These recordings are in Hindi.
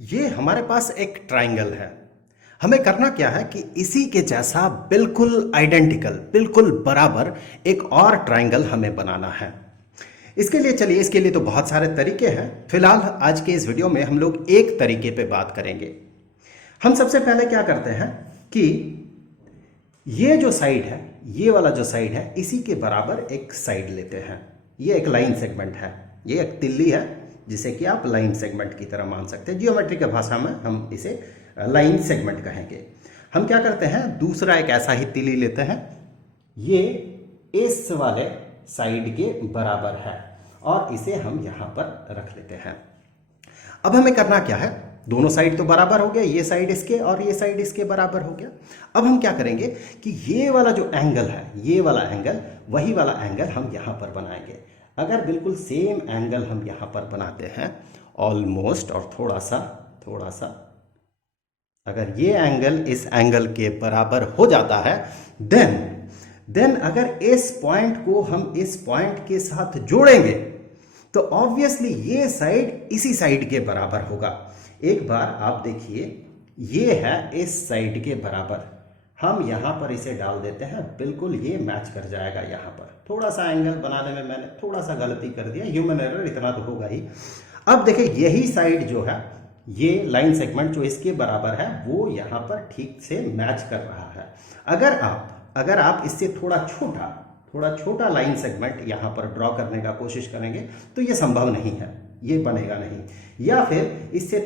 ये हमारे पास एक ट्राइंगल है। हमें करना क्या है कि इसी के जैसा बिल्कुल आइडेंटिकल, बिल्कुल बराबर एक और ट्राइंगल हमें बनाना है। इसके लिए चलिए, इसके लिए तो बहुत सारे तरीके हैं। फिलहाल आज के इस वीडियो में हम लोग एक तरीके पे बात करेंगे। हम सबसे पहले क्या करते हैं कि ये जो साइड है, ये वाला जो साइड है, इसी के बराबर एक साइड लेते हैं। ये एक लाइन सेगमेंट है, ये एक तिल्ली है जिसे कि आप लाइन सेगमेंट की तरह मान सकते हैं। जियोमेट्री के भाषा में हम इसे लाइन सेगमेंट कहेंगे। हम क्या करते हैं, दूसरा एक ऐसा ही तिल्ली लेते हैं, ये इस वाले साइड के बराबर है और इसे हम यहां पर रख लेते हैं। अब हमें करना क्या है, दोनों साइड तो बराबर हो गया, ये साइड इसके और ये साइड इसके बराबर हो गया। अब हम क्या करेंगे कि ये वाला जो एंगल है, ये वाला एंगल, वही वाला एंगल हम यहां पर बनाएंगे। अगर बिल्कुल सेम एंगल हम यहां पर बनाते हैं ऑलमोस्ट, और थोड़ा सा अगर ये एंगल इस एंगल के बराबर हो जाता है, देन अगर इस पॉइंट को हम इस पॉइंट के साथ जोड़ेंगे तो ऑब्वियसली ये साइड इसी साइड के बराबर होगा। एक बार आप देखिए, ये है इस साइड के बराबर, हम यहां पर इसे डाल देते हैं, बिल्कुल ये मैच कर जाएगा। यहां पर थोड़ा सा एंगल बनाने में मैंने थोड़ा सा गलती कर दिया, ह्यूमन एरर, इतना तो होगा ही। अब देखिए, यही साइड जो है, ये लाइन सेगमेंट जो इसके बराबर है, वो यहां पर ठीक से मैच कर रहा है। अगर आप इससे थोड़ा छोटा लाइन सेगमेंट यहां पर ड्रॉ करने का कोशिश करेंगे तो ये संभव नहीं है, ये बनेगा नहीं। या फिर इससे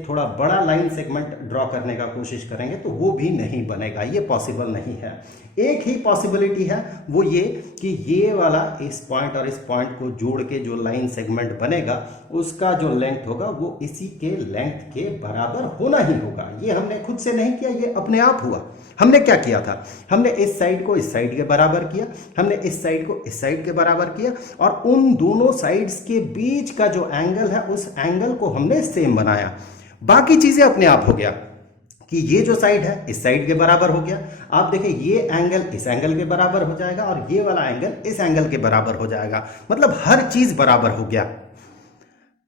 थोड़ा बड़ा लाइन सेगमेंट ड्रॉ करने का कोशिश करेंगे तो वो भी नहीं बनेगा, ये पॉसिबल नहीं है। एक ही पॉसिबिलिटी है, वो ये कि ये वाला इस पॉइंट और इस पॉइंट को जोड़ के जो लाइन सेगमेंट बनेगा, उसका जो लेंथ होगा वो इसी के लेंथ के बराबर होना ही होगा। ये हमने खुद से नहीं किया, ये अपने आप हुआ। हमने क्या किया था, हमने इस साइड को इस साइड के बराबर किया, हमने इस साइड को इस साइड के बराबर किया, और उन दोनों साइड्स के बीच का जो एंगल है, उस एंगल को हमने सेम बनाया। बाकी चीजें अपने आप हो गया कि ये जो साइड है इस साइड के बराबर हो गया। आप देखिए, ये एंगल इस एंगल के बराबर हो जाएगा और ये वाला एंगल इस एंगल के बराबर हो जाएगा। मतलब हर चीज बराबर हो गया,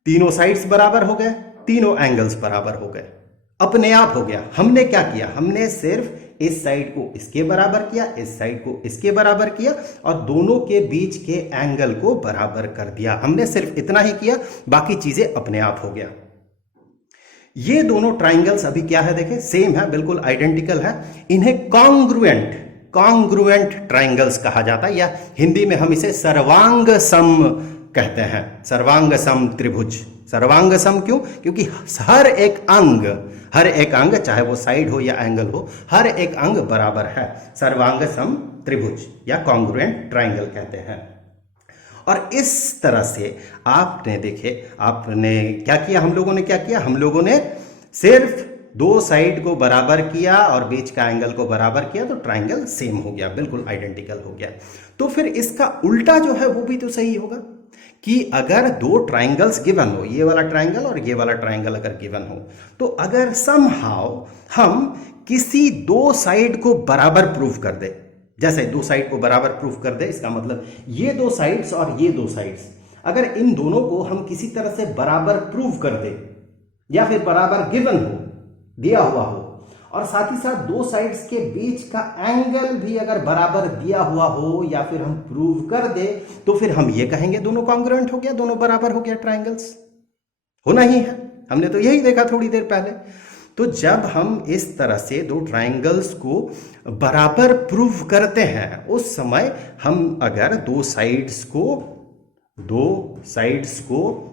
तीनों साइड्स बराबर हो गए, तीनों एंगल्स बराबर हो गए, अपने आप हो गया। हमने क्या किया, हमने सिर्फ इस साइड को इसके बराबर किया, इस साइड को इसके बराबर किया, और दोनों के बीच के एंगल को बराबर कर दिया। हमने सिर्फ इतना ही किया, बाकी चीजें अपने आप हो गया। ये दोनों ट्राइंगल्स अभी क्या है, देखें, सेम है, बिल्कुल आइडेंटिकल है। इन्हें कॉन्ग्रुएंट ट्राइंगल्स कहा जाता है, या हिंदी में हम इसे सर्वांग सम कहते हैं। सर्वांग सम त्रिभुज। सर्वांग सम क्यों? क्योंकि हर एक अंग, चाहे वो साइड हो या एंगल हो, हर एक अंग बराबर है। सर्वांग सम त्रिभुज या कॉन्ग्रुएंट ट्राइंगल कहते हैं। और इस तरह से आपने देखे, आपने क्या किया, हम लोगों ने क्या किया, हम लोगों ने सिर्फ दो साइड को बराबर किया और बीच का एंगल को बराबर किया, तो ट्राइंगल सेम हो गया, बिल्कुल आइडेंटिकल हो गया। तो फिर इसका उल्टा जो है वो भी तो सही होगा कि अगर दो ट्राइंगल्स गिवन हो, ये वाला ट्राइंगल और ये वाला ट्राइंगल अगर गिवन हो, तो अगर समहाउ हम किसी दो साइड को बराबर प्रूव कर दे, जैसे दो साइड को बराबर प्रूफ कर दे, इसका मतलब ये दो साइड्स और ये दो साइड्स, अगर इन दोनों को हम किसी तरह से बराबर प्रूव कर दे, या फिर बराबर गिवन हो, दिया हुआ हो, और साथ ही साथ दो साइड्स के बीच का एंगल भी अगर बराबर दिया हुआ हो, या फिर हम प्रूव कर दे, तो फिर हम ये कहेंगे दोनों कॉन्ग्रुएंट हो गया, दोनों बराबर हो गया, ट्राइंगल्स होना ही है। हमने तो यही देखा थोड़ी देर पहले। तो जब हम इस तरह से दो ट्राइंगल्स को बराबर प्रूव करते हैं, उस समय हम अगर दो साइड्स को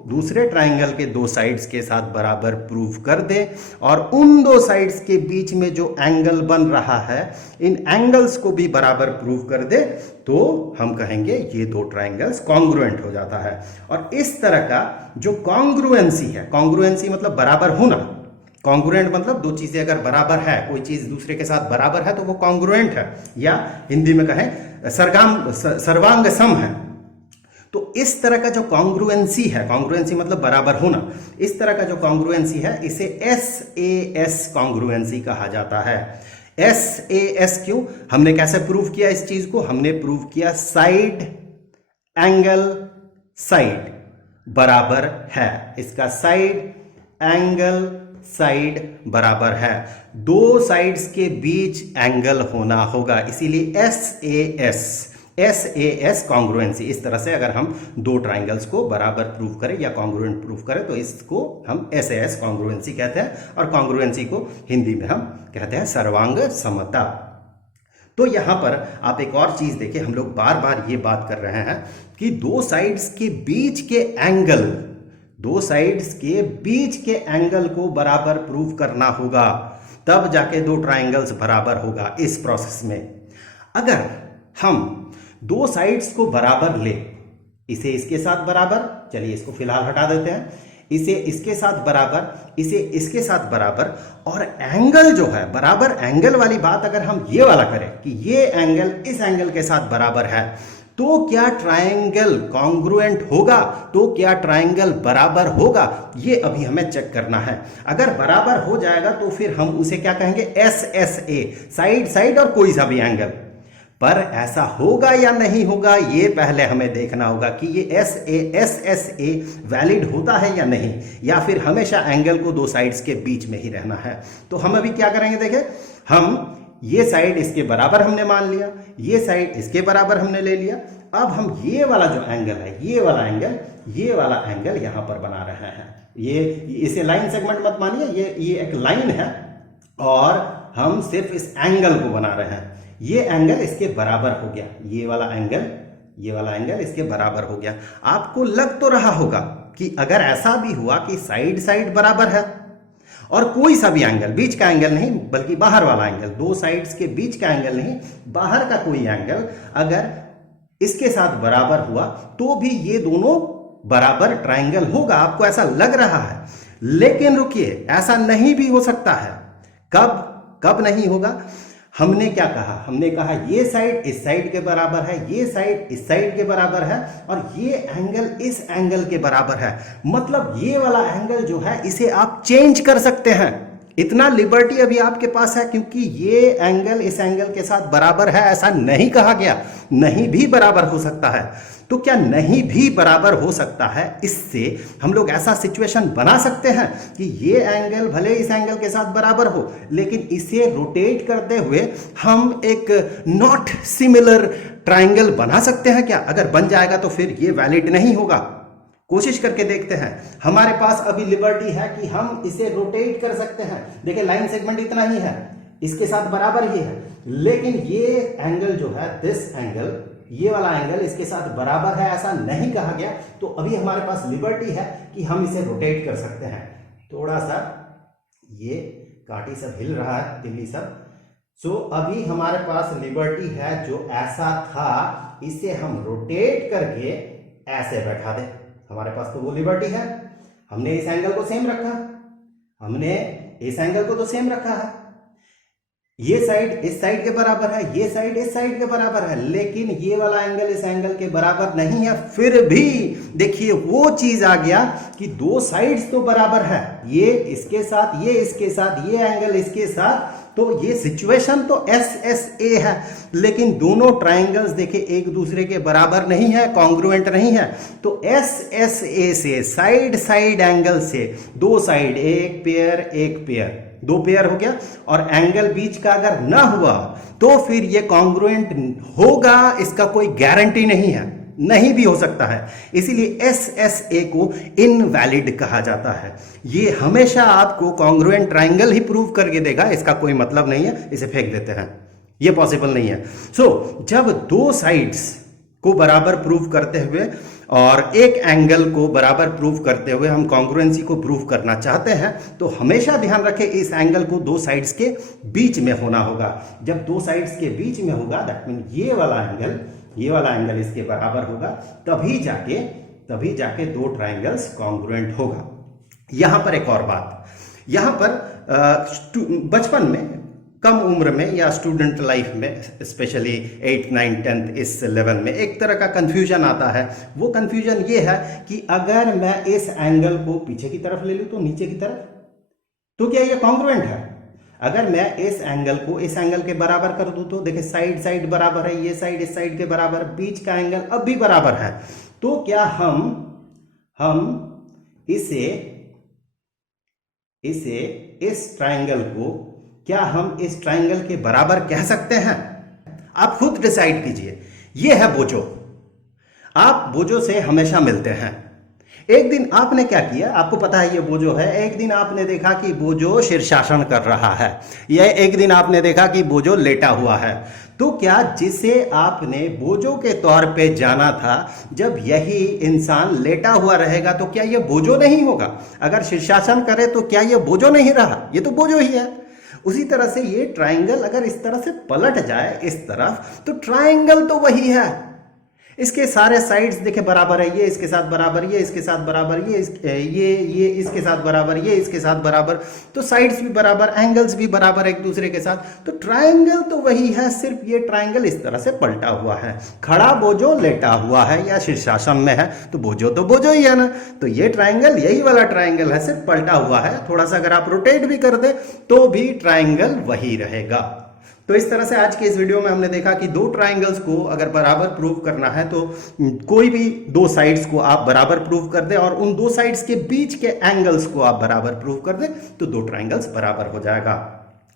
दूसरे ट्राइंगल के दो साइड्स के साथ बराबर प्रूव कर दें, और उन दो साइड्स के बीच में जो एंगल बन रहा है, इन एंगल्स को भी बराबर प्रूव कर दे, तो हम कहेंगे ये दो ट्राइंगल्स कॉन्ग्रुएंट हो जाता है। और इस तरह का जो कॉन्ग्रुएंसी है, कॉन्ग्रुएंसी मतलब बराबर होना, कॉन्ग्रुएंट मतलब दो चीजें अगर बराबर है, कोई चीज दूसरे के साथ बराबर है, तो वो कॉन्ग्रुएंट है, या हिंदी में कहें सर्वांग सम है। तो इस तरह का जो कॉन्ग्रुएंसी है, कॉन्ग्रुएंसी मतलब बराबर होना, इस तरह का जो कॉन्ग्रुएंसी है, इसे SAS कॉन्ग्रुएंसी कहा जाता है। SAS क्यों? हमने कैसे प्रूव किया इस चीज को? हमने प्रूव किया साइड एंगल साइड बराबर है, इसका साइड एंगल साइड बराबर है, दो साइड्स के बीच एंगल होना होगा, इसीलिए एस ए एस कॉन्ग्रुएंसी। इस तरह से अगर हम दो ट्राइंगल्स को बराबर प्रूव करें या कॉन्ग्रुएंट प्रूव करें तो इसको हम एस ए एस कॉन्ग्रुएंसी कहते हैं, और कॉन्ग्रुएंसी को हिंदी में हम कहते हैं सर्वांग समता। तो यहां पर आप एक और चीज देखिए, हम लोग बार बार ये बात कर रहे हैं कि दो साइड्स के बीच के एंगल, दो साइड्स के बीच के एंगल को बराबर प्रूव करना होगा, तब जाके दो ट्राइंगल्स बराबर होगा। इस प्रोसेस में अगर हम दो साइड्स को बराबर ले, इसे इसके साथ बराबर, चलिए इसको फिलहाल हटा देते हैं, इसे इसके साथ बराबर, इसे इसके साथ बराबर, और एंगल जो है बराबर एंगल वाली बात अगर हम ये वाला करें कि ये एंगल इस एंगल के साथ बराबर है, तो क्या ट्रायंगल कॉन्ग्रुएंट होगा, तो क्या ट्रायंगल बराबर होगा, ये अभी हमें चेक करना है। अगर बराबर हो जाएगा तो फिर हम उसे क्या कहेंगे, S S A, side side और कोई सा भी एंगल। पर ऐसा होगा या नहीं होगा ये पहले हमें देखना होगा कि ये एस एस ए वैलिड होता है या नहीं, या फिर हमेशा एंगल को दो साइड्स के बीच में ही रहना है। तो हम अभी क्या करेंगे, देखें, हम ये साइड इसके बराबर हमने मान लिया, ये साइड इसके बराबर हमने ले लिया। अब हम ये वाला जो एंगल है, ये वाला एंगल यहां पर बना रहे हैं। ये इसे लाइन सेगमेंट मत मानिए, ये एक लाइन है और हम सिर्फ इस एंगल को बना रहे हैं। ये एंगल इसके बराबर हो गया, ये वाला एंगल इसके बराबर हो गया। आपको लग तो रहा होगा कि अगर ऐसा भी हुआ कि साइड साइड बराबर है और कोई सा भी एंगल, बीच का एंगल नहीं बल्कि बाहर वाला एंगल, दो साइड्स के बीच का एंगल नहीं, बाहर का कोई एंगल अगर इसके साथ बराबर हुआ तो भी ये दोनों बराबर ट्रायंगल होगा, आपको ऐसा लग रहा है। लेकिन रुकिए, ऐसा नहीं भी हो सकता है। कब नहीं होगा? हमने क्या कहा, हमने कहा ये साइड इस साइड के बराबर है, ये साइड इस साइड के बराबर है, और ये एंगल इस एंगल के बराबर है। मतलब ये वाला एंगल जो है इसे आप चेंज कर सकते हैं। इतना लिबर्टी अभी आपके पास है, क्योंकि ये एंगल इस एंगल के साथ बराबर है ऐसा नहीं कहा गया, नहीं भी बराबर हो सकता है। तो क्या नहीं भी बराबर हो सकता है, इससे हम लोग ऐसा सिचुएशन बना सकते हैं कि ये एंगल भले इस एंगल के साथ बराबर हो, लेकिन इसे रोटेट करते हुए हम एक नॉट सिमिलर ट्रायंगल बना सकते हैं क्या? अगर बन जाएगा तो फिर ये वैलिड नहीं होगा। कोशिश करके देखते हैं। हमारे पास अभी लिबर्टी है कि हम इसे रोटेट कर सकते हैं। देखिए लाइन सेगमेंट इतना ही है, इसके साथ बराबर ही है, लेकिन ये एंगल जो है, दिस एंगल, ये वाला एंगल इसके साथ बराबर है ऐसा नहीं कहा गया। तो अभी हमारे पास लिबर्टी है कि हम इसे रोटेट कर सकते हैं। थोड़ा सा ये काटी सब हिल रहा है, तिल्ली सब। सो अभी हमारे पास लिबर्टी है, जो ऐसा था इसे हम रोटेट करके ऐसे बैठा दे। हमारे पास तो वो लिबर्टी है। हमने इस एंगल को सेम रखा, हमने इस एंगल को तो सेम रखा है। ये साइड इस साइड के बराबर है, ये साइड इस साइड के बराबर है, लेकिन ये वाला एंगल इस एंगल के बराबर नहीं है। फिर भी देखिए वो चीज आ गया कि दो साइड्स तो बराबर है, ये इसके साथ, ये इसके साथ, ये एंगल इसके साथ, तो ये सिचुएशन तो एस एस ए है, लेकिन दोनों ट्रायंगल्स देखिए एक दूसरे के बराबर नहीं है, कॉन्ग्रुएंट नहीं है। तो एस एस ए से, साइड साइड एंगल से, दो साइड, एक पेयर, दो पेयर हो गया, और एंगल बीच का अगर ना हुआ तो फिर ये कॉन्ग्रुएंट होगा, इसका कोई गारंटी नहीं है, नहीं भी हो सकता है। इसीलिए एस एस ए को इनवैलिड कहा जाता है। ये हमेशा आपको कॉन्ग्रुएंट ट्रायंगल ही प्रूव करके देगा, इसका कोई मतलब नहीं है, इसे फेंक देते हैं, ये पॉसिबल नहीं है। सो जब दो साइड्स को बराबर प्रूव करते हुए और एक एंगल को बराबर प्रूव करते हुए हम कॉन्ग्रुएंसी को प्रूव करना चाहते हैं, तो हमेशा ध्यान रखें इस एंगल को दो साइड्स के बीच में होना होगा। जब दो साइड्स के बीच में होगा, दैट मीन ये वाला एंगल इसके बराबर होगा, तभी जाके दो ट्रायंगल्स कॉन्ग्रुएंट होगा। यहां पर एक और बात, यहां पर बचपन में, कम उम्र में या स्टूडेंट लाइफ में, स्पेशली 8, 9, 10 इस लेवल में एक तरह का कंफ्यूजन आता है। वो कंफ्यूजन ये है कि अगर मैं इस एंगल को पीछे की तरफ ले लूं तो नीचे की तरफ, तो क्या ये कॉन्ग्रुएंट है? अगर मैं इस एंगल को इस एंगल के बराबर कर दूं तो देखिए साइड साइड बराबर है, ये साइड इस साइड के बराबर, बीच का एंगल अब भी बराबर है, तो क्या हम इसे इसे, इस ट्रायंगल को क्या हम इस ट्रायंगल के बराबर कह सकते हैं? आप खुद डिसाइड कीजिए। यह है बोजो। आप बोजो से हमेशा मिलते हैं। एक दिन आपने क्या किया, आपको पता है ये बोजो है। एक दिन आपने देखा कि बोजो शीर्षासन कर रहा है, या एक दिन आपने देखा कि बोजो लेटा हुआ है। तो क्या जिसे आपने बोजो के तौर पे जाना था, जब यही इंसान लेटा हुआ रहेगा तो क्या ये बोजो नहीं होगा? अगर शीर्षासन करे तो क्या ये बोजो नहीं रहा? ये तो बोजो ही है। उसी तरह से ये ट्रायंगल अगर इस तरह से पलट जाए इस तरफ, तो ट्रायंगल तो वही है। इसके सारे साइड्स देखे बराबर है, ये इसके साथ बराबर, ये इसके साथ बराबर, ये इसके साथ बराबर, ये इसके साथ बराबर, तो साइड्स भी बराबर, एंगल्स भी बराबर एक दूसरे के साथ। तो ट्रायंगल तो वही है, सिर्फ ये ट्रायंगल इस तरह से पलटा हुआ है। खड़ा बोजो लेटा हुआ है या शीर्षासन में है, तो बोजो ही है ना। तो ये ट्रायंगल यही वाला ट्रायंगल है, सिर्फ पलटा हुआ है। थोड़ा सा अगर आप रोटेट भी कर दे तो भी ट्रायंगल वही रहेगा। तो इस तरह से आज के इस वीडियो में हमने देखा कि दो ट्रायंगल्स को अगर बराबर प्रूव करना है तो कोई भी दो साइड्स को आप बराबर प्रूव कर दें और उन दो साइड्स के बीच के एंगल्स को आप बराबर प्रूव कर दें तो दो ट्रायंगल्स बराबर हो जाएगा।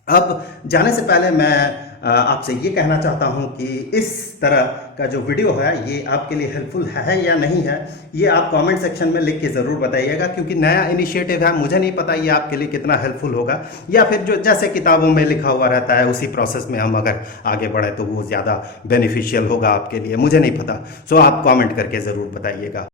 अब जाने से पहले मैं आपसे ये कहना चाहता हूँ कि इस तरह का जो वीडियो है ये आपके लिए हेल्पफुल है या नहीं है, ये आप कमेंट सेक्शन में लिख के ज़रूर बताइएगा, क्योंकि नया इनिशिएटिव है, मुझे नहीं पता ये आपके लिए कितना हेल्पफुल होगा, या फिर जो जैसे किताबों में लिखा हुआ रहता है उसी प्रोसेस में हम अगर आगे बढ़े तो वो ज़्यादा बेनिफिशियल होगा आपके लिए, मुझे नहीं पता। सो आप कॉमेंट करके ज़रूर बताइएगा।